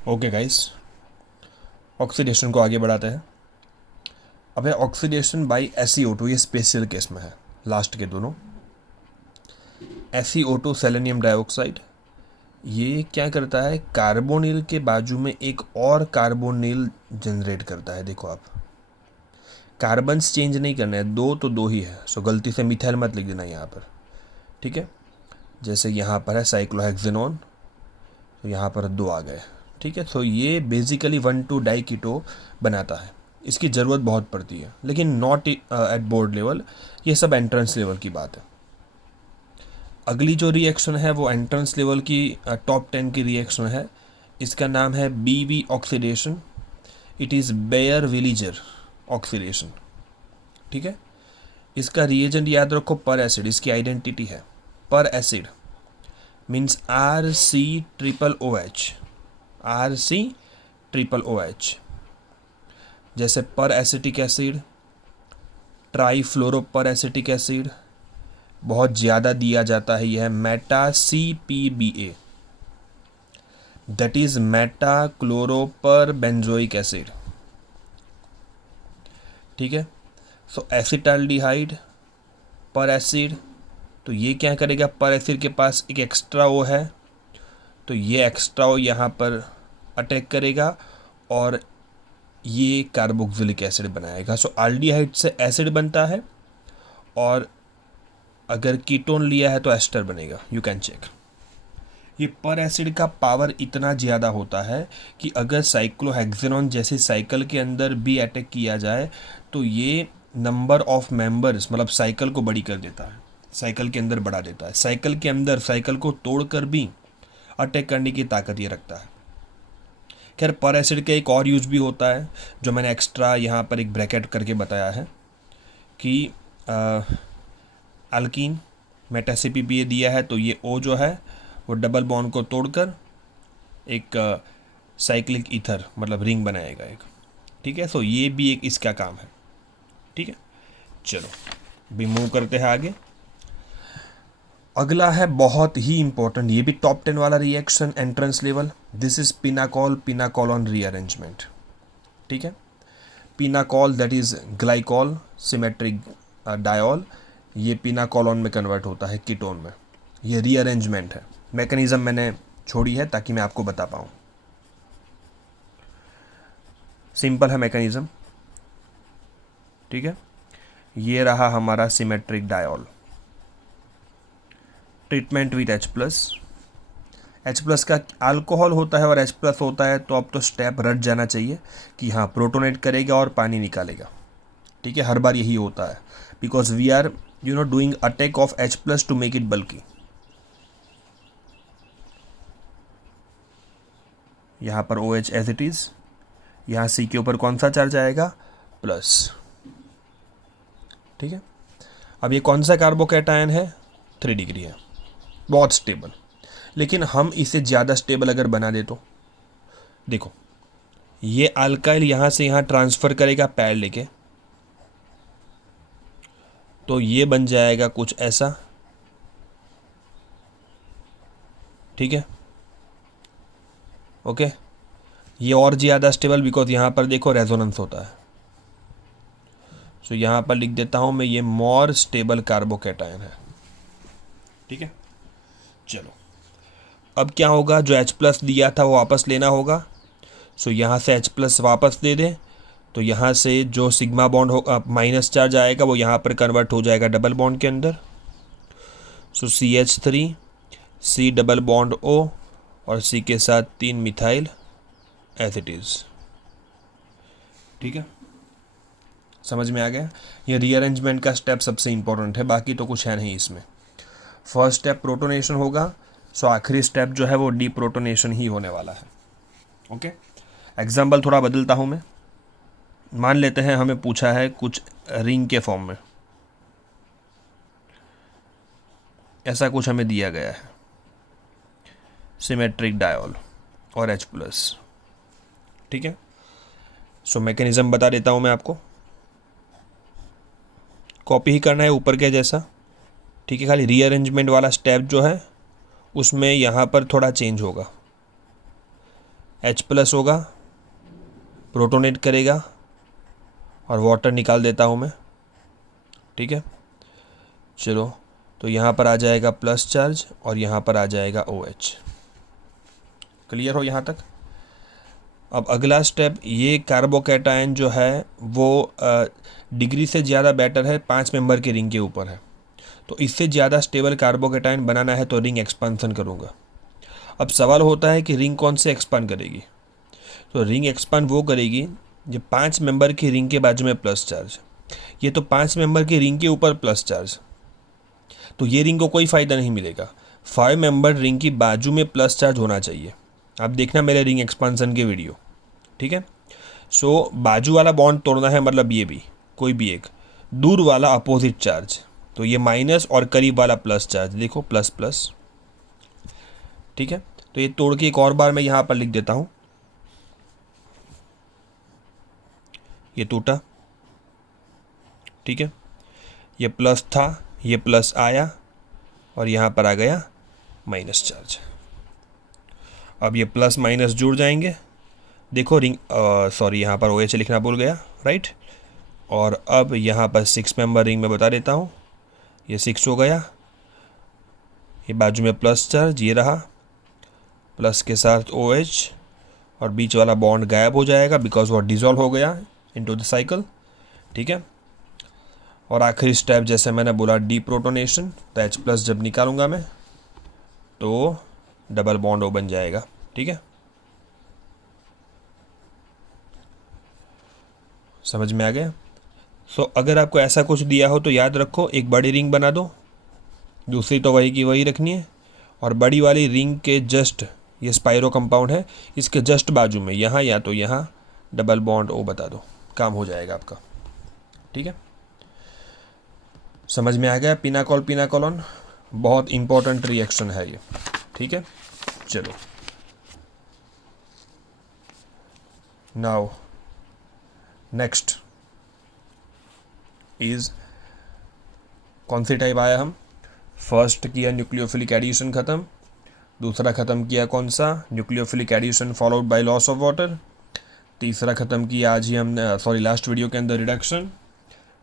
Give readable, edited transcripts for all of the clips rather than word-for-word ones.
Okay guys, oxidation को आगे बढ़ाते हैं। अब है ऑक्सीडेशन बाय SiO2, ये स्पेशल केस में है। लास्ट के दोनों SiO2 सेलेनियम डाइऑक्साइड, ये क्या करता है, कार्बोनिल के बाजू में एक और कार्बोनिल जनरेट करता है। देखो आप, कार्बन्स चेंज नहीं करने हैं, दो तो दो ही है, सो गलती से मिथाइल मत लिख देना यहाँ पर, ठीक है। जैसे यहाँ पर है साइक्लोहेक्सेनॉन, तो यहाँ पर दो आ गए, ठीक है। तो ये बेसिकली 1,2 डाई कीटो बनाता है। इसकी ज़रूरत बहुत पड़ती है, लेकिन नॉट एट बोर्ड लेवल, ये सब एंट्रेंस लेवल की बात है। अगली जो रिएक्शन है वो एंट्रेंस लेवल की टॉप 10 की रिएक्शन है। इसका नाम है BV oxidation. It is Baeyer Villiger oxidation, ठीक है। इसका रिएजेंट याद रखो, पर एसिड, इसकी आइडेंटिटी है peracid means RC OOH, RC OOH। जैसे peracetic acid, trifluoroperacetic acid, बहुत ज़्यादा दिया जाता है, यह meta CPBA, that is meta chloroperbenzoic acid, ठीक है। सो एसिटाल्डिहाइड पर एसिड, तो ये क्या करेगा, पर एसिड के पास एक एक्स्ट्रा ओ है, तो ये एक्स्ट्रा ओ यहाँ पर अटैक करेगा और ये कार्बोक्सिलिक एसिड बनाएगा। सो एल्डिहाइड से एसिड बनता है, और अगर कीटोन लिया है तो एस्टर बनेगा। You can check. ये पर एसिड का पावर इतना ज़्यादा होता है कि अगर साइक्लोहेक्सेनॉन जैसे साइकिल के अंदर भी अटैक किया जाए तो ये नंबर ऑफ मेंबर्स, मतलब साइकिल को बड़ी कर देता है, साइकिल के अंदर बढ़ा देता है। साइकिल के अंदर साइकिल को तोड़कर भी अटैक करने की ताकत ये रखता है। खैर, पर एसिड का एक और यूज भी होता है जो मैंने एक्स्ट्रा यहाँ पर एक ब्रैकेट करके बताया है कि अल्कीन मेटा CPBA दिया है, तो ये O जो है वो डबल बॉन्ड को तोड़कर एक साइक्लिक ईथर मतलब रिंग बनाएगा एक, ठीक है। सो ये भी एक इसका काम है, ठीक है। चलो भी मूव करते हैं आगे। अगला है बहुत ही इंपॉर्टेंट, ये भी टॉप 10 वाला reaction, entrance level. This is pinacol rearrangement, ठीक है। Pinacol that is glycol symmetric diol, ये पिनाकोलोन में कन्वर्ट होता है कीटोन में। ये रीअरेंजमेंट है। मैकेनिज्म मैंने छोड़ी है ताकि मैं आपको बता पाऊँ। सिंपल है मैकेनिज्म, ठीक है। ये रहा हमारा symmetric diol, treatment with H+। का अल्कोहल होता है और H+ होता है, तो अब तो स्टेप रट जाना चाहिए कि हाँ, प्रोटोनेट करेगा और पानी निकालेगा, ठीक है। हर बार यही होता है, because we are doing attack of H+ to make it bulky. यहाँ पर OH एज इट इज, यहाँ C के ऊपर कौन सा चार्ज आएगा, प्लस, ठीक है। अब ये कौन सा कार्बोकैटायन है, 3 डिग्री है, बहुत स्टेबल। लेकिन हम इसे ज़्यादा स्टेबल अगर बना दे तो देखो, ये अल्काइल यहाँ से यहाँ ट्रांसफ़र करेगा पैर लेके, तो ये बन जाएगा कुछ ऐसा, ठीक है, ओके। ये और ज़्यादा स्टेबल, बिकॉज यहाँ पर देखो रेजोनेंस होता है। सो यहाँ पर लिख देता हूँ मैं, ये मोर स्टेबल कार्बोकैटायन है, ठीक है। चलो, अब क्या होगा, जो H+ दिया था वो वापस लेना होगा। सो यहाँ से H+ वापस दे दे, तो यहाँ से जो सिग्मा बॉन्ड होगा, माइनस चार्ज आएगा, वो यहाँ पर कन्वर्ट हो जाएगा डबल बॉन्ड के अंदर। सो CH3, C double bond O, और C के साथ 3 मिथाइल एज इट इज़, ठीक है। समझ में आ गया। ये रीअरेंजमेंट का स्टेप सबसे इंपॉर्टेंट है, बाकी तो कुछ है नहीं इसमें। फर्स्ट स्टेप प्रोटोनेशन होगा, सो आखिरी स्टेप जो है वो डीप्रोटोनेशन ही होने वाला है, ओके। एग्जाम्पल थोड़ा बदलता हूँ मैं। मान लेते हैं हमें पूछा है कुछ रिंग के फॉर्म में, ऐसा कुछ हमें दिया गया है, सिमेट्रिक डायोल और H+, ठीक है। सो मैकेनिज्म बता देता हूँ मैं आपको, कॉपी ही करना है ऊपर के जैसा, ठीक है। खाली रीअरेंजमेंट वाला स्टेप जो है उसमें यहाँ पर थोड़ा चेंज होगा। H प्लस होगा, प्रोटोनेट करेगा और वाटर निकाल देता हूँ मैं, ठीक है। चलो, तो यहाँ पर आ जाएगा प्लस चार्ज और यहाँ पर आ जाएगा OH। क्लियर हो यहाँ तक? अब अगला स्टेप, ये कार्बोकैटायन जो है वो डिग्री से ज़्यादा बेटर है 5 मेंबर के रिंग के ऊपर है, तो इससे ज़्यादा स्टेबल कार्बोकैटायन बनाना है तो रिंग एक्सपांसन करूँगा। अब सवाल होता है कि रिंग कौन से एक्सपांड करेगी, तो रिंग एक्सपांड वो करेगी जब 5 मेंबर की रिंग के बाजू में प्लस चार्ज, ये तो 5 मेंबर की रिंग के ऊपर प्लस चार्ज, तो ये रिंग को कोई फ़ायदा नहीं मिलेगा। 5 मेंबर रिंग की बाजू में प्लस चार्ज होना चाहिए। आप देखना मेरे रिंग एक्सपांसन के वीडियो, ठीक है। सो बाजू वाला बॉन्ड तोड़ना है, मतलब ये भी कोई भी एक, दूर वाला अपोजिट चार्ज, तो ये माइनस और करीब वाला प्लस चार्ज, देखो प्लस प्लस, ठीक है। तो ये तोड़ के एक और बार मैं यहाँ पर लिख देता हूँ, ये टूटा, ठीक है। ये प्लस था, ये प्लस आया और यहाँ पर आ गया माइनस चार्ज। अब ये प्लस माइनस जुड़ जाएंगे, देखो रिंग, सॉरी यहाँ पर OH लिखना भूल गया, राइट। और अब यहाँ पर 6 मेंबर रिंग में बता देता हूँ, ये 6 हो गया, ये बाजू में प्लस चार्ज, ये रहा प्लस के साथ OH और बीच वाला बॉन्ड गायब हो जाएगा बिकॉज वो डिज़ोल्व हो गया इनटू द साइकिल, ठीक है। और आखिरी स्टेप जैसे मैंने बोला डीप्रोटोनेशन, तो H प्लस जब निकालूंगा मैं तो डबल बॉन्ड O बन जाएगा, ठीक है। समझ में आ गया? सो अगर आपको ऐसा कुछ दिया हो तो याद रखो, एक बड़ी रिंग बना दो, दूसरी तो वही की वही रखनी है, और बड़ी वाली रिंग के जस्ट, ये स्पाइरो कंपाउंड है, इसके जस्ट बाजू में यहाँ या तो यहाँ डबल बॉन्ड O बता दो, काम हो जाएगा आपका, ठीक है। समझ में आ गया? पिनाकोल पिनाकोलन बहुत इंपॉर्टेंट रिएक्शन है ये, ठीक है। चलो, नाउ नेक्स्ट इज, कौन सी टाइप आया, हम फर्स्ट किया न्यूक्लियोफिलिक एडिशन ख़त्म, दूसरा ख़त्म किया कौन सा, nucleophilic addition followed by loss of water, तीसरा ख़त्म किया आज ही हमने, सॉरी लास्ट वीडियो के अंदर, रिडक्शन,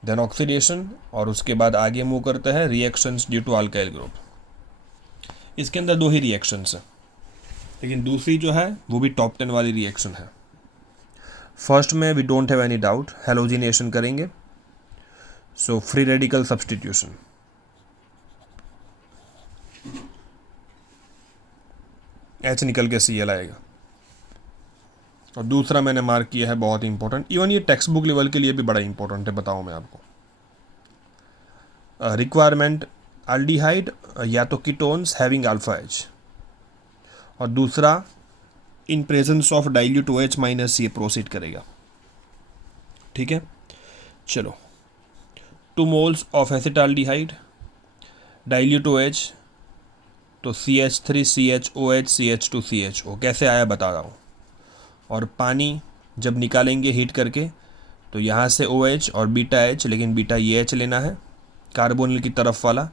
देन ऑक्सीडेशन, और उसके बाद आगे मूव करते हैं reactions due to alkyl group. इसके अंदर 2 ही रिएक्शंस हैं, लेकिन दूसरी जो है वो भी टॉप 10 वाली रिएक्शन है। फर्स्ट में we don't have any doubt, halogenation करेंगे, so free radical substitution, H निकल के Cl आएगा। और दूसरा मैंने मार्क किया है बहुत इंपॉर्टेंट, इवन ये टेक्स्ट बुक लेवल के लिए भी बड़ा इंपॉर्टेंट है, बताऊं मैं आपको, रिक्वायरमेंट अल्डिहाइड या तो कीटोन्स हैविंग अल्फा H, और दूसरा in presence of dilute OH minus ये प्रोसीड करेगा, ठीक है। चलो, 2 moles of acetaldehyde, dilute OH, तो CH3 CHOH CH2 CHO, कैसे आया बता रहा हूँ। और पानी जब निकालेंगे हीट करके तो यहाँ से OH और बीटा H, लेकिन बीटा ये H लेना है कार्बोनिल की तरफ वाला,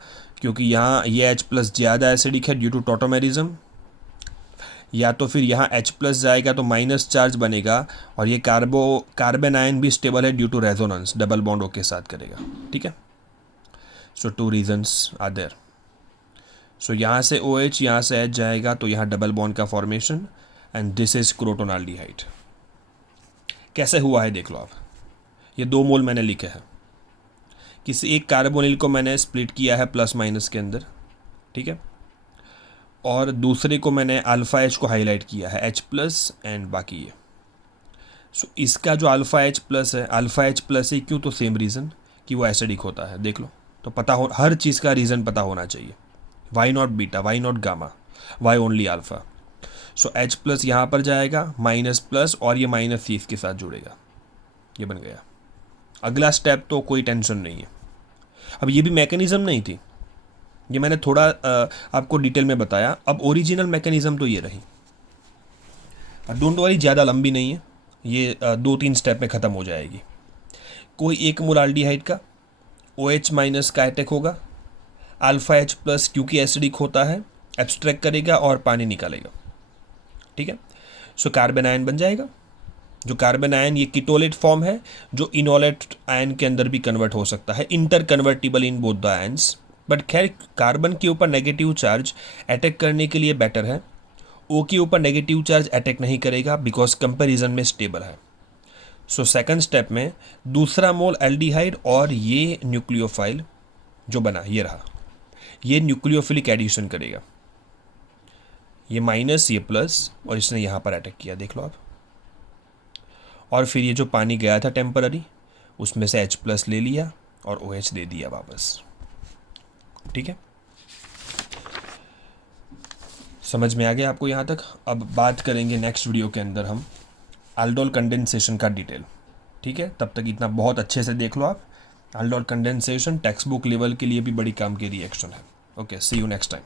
क्योंकि यहाँ ये H प्लस ज़्यादा एसिडिक है ड्यू टू टॉटोमेरिज्म, या तो फिर यहाँ H प्लस जाएगा तो माइनस चार्ज बनेगा, और ये कार्बन आयन भी स्टेबल है due to resonance, double bond O के साथ करेगा, ठीक है। So 2 reasons are there. So यहाँ से OH, यहाँ से H जाएगा तो यहाँ डबल बॉन्ड का formation, and this is crotonaldehyde. कैसे हुआ है देख लो आप, ये 2 मोल मैंने लिखे हैं, किसी एक कार्बोनिल को मैंने स्प्लिट किया है प्लस माइनस के अंदर, ठीक है, और दूसरे को मैंने अल्फ़ा H को हाईलाइट किया है H प्लस एंड बाकी ये। सो इसका जो अल्फ़ा H प्लस है, अल्फ़ा H प्लस है क्यों, तो सेम रीज़न कि वो एसिडिक होता है, देख लो। तो पता हो, हर चीज़ का रीज़न पता होना चाहिए, why not beta, why not gamma, why only alpha. So H plus यहाँ पर जाएगा, माइनस प्लस, और ये माइनस C इसके साथ जुड़ेगा, ये बन गया। अगला स्टेप तो कोई टेंशन नहीं है। अब ये भी मैकेनिज़्म नहीं थी, ये मैंने थोड़ा आपको डिटेल में बताया। अब ओरिजिनल मैकेनिज़्म तो ये रही, डोंट वरी, ज़्यादा लंबी नहीं है, ये 2-3 स्टेप में ख़त्म हो जाएगी। कोई एक मोल एल्डिहाइड का OH माइनस का अटैक होगा, अल्फ़ा H प्लस क्योंकि एसिडिक होता है एब्स्ट्रैक्ट करेगा और पानी निकालेगा, ठीक है। सो कार्बन आयन बन जाएगा। जो कार्बन आयन ये कीटोलेट फॉर्म है, जो इनोलेट आयन के अंदर भी कन्वर्ट हो सकता है, inter convertible in both the ions. But खैर कार्बन के ऊपर नेगेटिव चार्ज अटैक करने के लिए बेटर है। ओ के ऊपर नेगेटिव चार्ज अटैक नहीं करेगा बिकॉज कंपैरिजन में स्टेबल है। सो सेकंड स्टेप में दूसरा मोल एल्डिहाइड और ये न्यूक्लियोफाइल जो बना ये रहा, ये न्यूक्लियोफिलिक एडिशन करेगा, ये माइनस ये प्लस, और इसने यहाँ पर अटैक किया, देख लो आप। और फिर ये जो पानी गया था टेम्पररी, उसमें से H+ ले लिया और OH दे दिया वापस। ठीक है, समझ में आ गया आपको यहाँ तक। अब बात करेंगे नेक्स्ट वीडियो के अंदर हम aldol कंडेंसेशन का डिटेल। ठीक है, तब तक इतना बहुत अच्छे से देख लो आप। aldol condensation textbook level के लिए भी बड़ी काम की रिएक्शन है। Okay, see you next time.